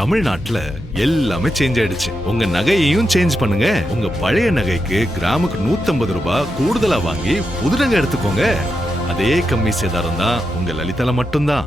தமிழ்நாட்டுல எல்லாமே சேஞ்ச் ஆயிடுச்சு. உங்க நகையையும் சேஞ்ச் பண்ணுங்க. உங்க பழைய நகைக்கு கிராமுக்கு 150 ரூபாய் கூடுதலா வாங்கி புது நகை எடுத்துக்கோங்க. அதே கம்மி சேதாரம் தான் உங்க லலிதால மட்டும்தான்.